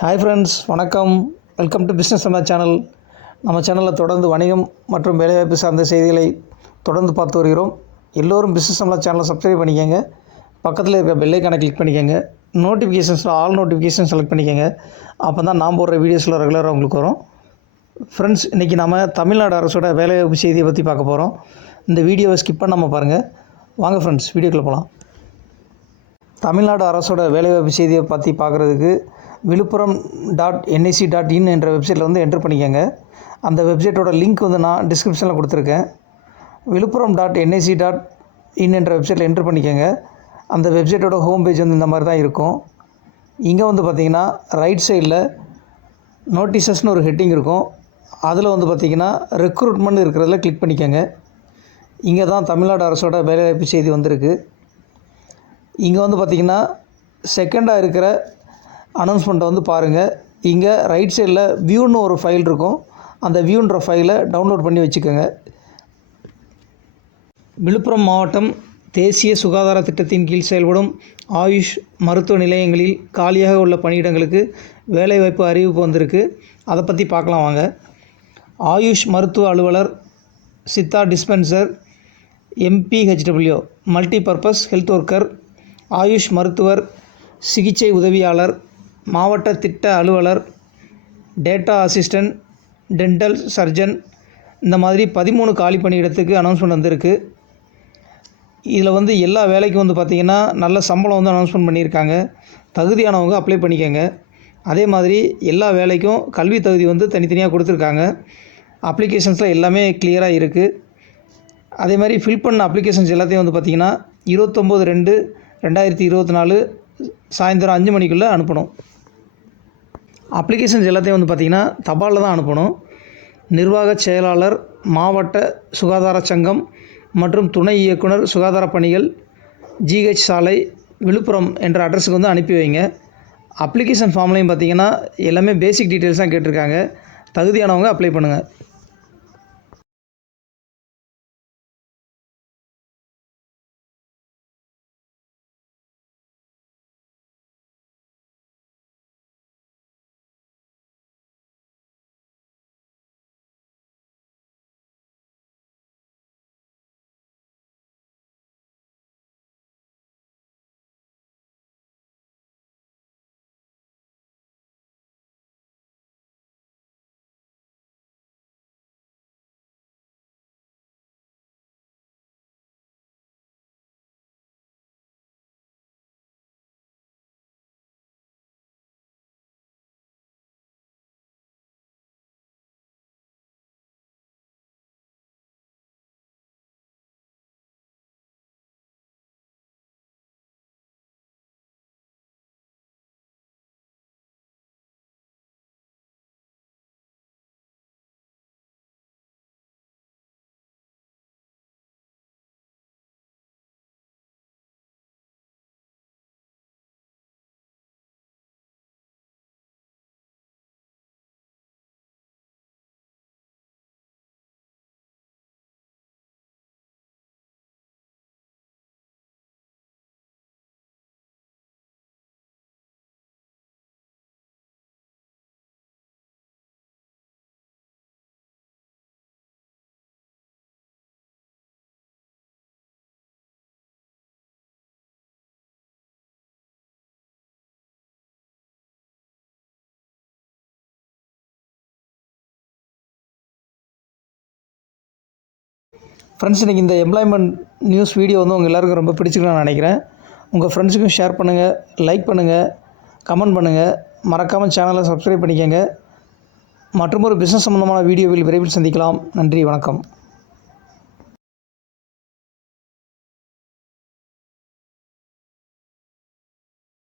Hi friends, வணக்கம். Welcome to business நம்ம channel. நம்ம சேனலில் தொடர்ந்து வணிகம் மற்றும் வேலைவாய்ப்பு சார்ந்த செய்திகளை தொடர்ந்து பார்த்து வருகிறோம். எல்லோரும் பிஸ்னஸ் நம்ம சேனலை சப்ஸ்கிரைப் பண்ணிக்கோங்க. பக்கத்தில் இருக்க பெல் ஐக்கானை கிளிக் பண்ணிக்கோங்க. நோட்டிஃபிகேஷன்ஸில் ஆல் நோட்டிஃபிகேஷன் செலக்ட் பண்ணிக்கோங்க. அப்போ தான் நான் போடுற வீடியோஸில் ரெகுலராக உங்களுக்கு வரும். ஃப்ரெண்ட்ஸ், இன்றைக்கி நம்ம தமிழ்நாடு அரசோட வேலைவாய்ப்பு செய்தியை பற்றி பார்க்க போகிறோம். இந்த வீடியோவை ஸ்கிப் பண்ணாமல் பாருங்கள். வாங்க ஃப்ரெண்ட்ஸ், வீடியோக்குள்ளே போகலாம். தமிழ்நாடு அரசோட வேலைவாய்ப்பு செய்தியை பற்றி பார்க்குறதுக்கு விழுப்புரம்.nic.in என்ற வெப்சைட்டில் வந்து என்ட்ரு பண்ணிக்கோங்க. அந்த வெப்சைட்டோட லிங்க் வந்து நான் டிஸ்கிரிப்ஷனில் கொடுத்துருக்கேன். விழுப்புரம்.nic.in என்ற வெப்சைட்டில் என்ட்ரு பண்ணிக்கோங்க. அந்த வெப்சைட்டோட ஹோம் பேஜ் வந்து இந்த மாதிரி தான் இருக்கும். இங்கே வந்து பார்த்திங்கன்னா ரைட் சைடில் நோட்டீசஸ்னு ஒரு ஹெட்டிங் இருக்கும். அதில் வந்து பார்த்திங்கன்னா ரெக்ரூட்மெண்ட் இருக்கிறதுல கிளிக் பண்ணிக்கோங்க. இங்கே தான் தமிழ்நாடு அரசோட வேலைவாய்ப்பு செய்தி வந்திருக்கு. இங்கே வந்து பார்த்திங்கன்னா செகண்டாக இருக்கிற அனௌன்ஸ்மெண்ட்டை வந்து பாருங்கள். இங்கே ரைட் சைடில் வியூன்னு ஒரு ஃபைல் இருக்கும். அந்த வியூன்ற ஃபைலை டவுன்லோட் பண்ணி வச்சுக்கோங்க. விழுப்புரம் மாவட்டம் தேசிய சுகாதார திட்டத்தின் கீழ் செயல்படும் ஆயுஷ் மருத்துவ நிலையங்களில் காலியாக உள்ள பணியிடங்களுக்கு வேலைவாய்ப்பு அறிவிப்பு வந்திருக்கு. அதை பற்றி பார்க்கலாம் வாங்க. ஆயுஷ் மருத்துவ அலுவலர், Siddha dispenser, MPHW multipurpose health worker, AYUSH மருத்துவர், சிகிச்சை உதவியாளர், மாவட்ட திட்ட அலுவலர், டேட்டா அசிஸ்டன்ட், டென்டல் சர்ஜன், இந்த மாதிரி 13 காலி பணியிடத்துக்கு அனௌன்ஸ்மெண்ட் வந்திருக்கு. இதில் வந்து எல்லா வேலைக்கும் வந்து பார்த்திங்கன்னா நல்ல சம்பளம் வந்து அனௌன்ஸ்மெண்ட் பண்ணியிருக்காங்க. தகுதியானவங்க அப்ளை பண்ணிக்கோங்க. அதே மாதிரி எல்லா வேலைக்கும் கல்வி தகுதி வந்து தனித்தனியாக கொடுத்துருக்காங்க. அப்ளிகேஷன்ஸில் எல்லாமே கிளியராக இருக்குது. அதே மாதிரி ஃபில் பண்ண அப்ளிகேஷன்ஸ் எல்லாத்தையும் வந்து பார்த்திங்கன்னா 29/2/2024 சாயந்தரம் 5 மணிக்குள்ளே அனுப்பணும். அப்ளிகேஷன்ஸ் எல்லாத்தையும் வந்து பார்த்திங்கன்னா தபாலில் தான் அனுப்பணும். நிர்வாக செயலாளர், மாவட்ட சுகாதார சங்கம் மற்றும் துணை இயக்குனர் சுகாதார பணிகள், GH சாலை, விழுப்புரம் என்ற அட்ரஸுக்கு வந்து அனுப்பி வைங்க. அப்ளிகேஷன் ஃபார்ம்லையும் பார்த்திங்கன்னா எல்லாமே பேசிக் டீட்டெயில்ஸ் தான் கேட்டிருக்காங்க. தகுதியானவங்க அப்ளை பண்ணுங்கள். ஃப்ரெண்ட்ஸ், இன்றைக்கி இந்த எம்ப்ளாய்மெண்ட் நியூஸ் வீடியோ வந்து உங்கள் எல்லாருக்கும் ரொம்ப பிடிச்சிருக்குன்னு நான் நினைக்கிறேன். உங்கள் ஃப்ரெண்ட்ஸுக்கும் ஷேர் பண்ணுங்கள், லைக் பண்ணுங்கள், கமெண்ட் பண்ணுங்கள். மறக்காமல் சேனலை சப்ஸ்கிரைப் பண்ணிக்கோங்க. மற்றும் ஒரு பிஸ்னஸ் சம்மந்தமான வீடியோவில் விரைவில் சந்திக்கலாம். நன்றி, வணக்கம்.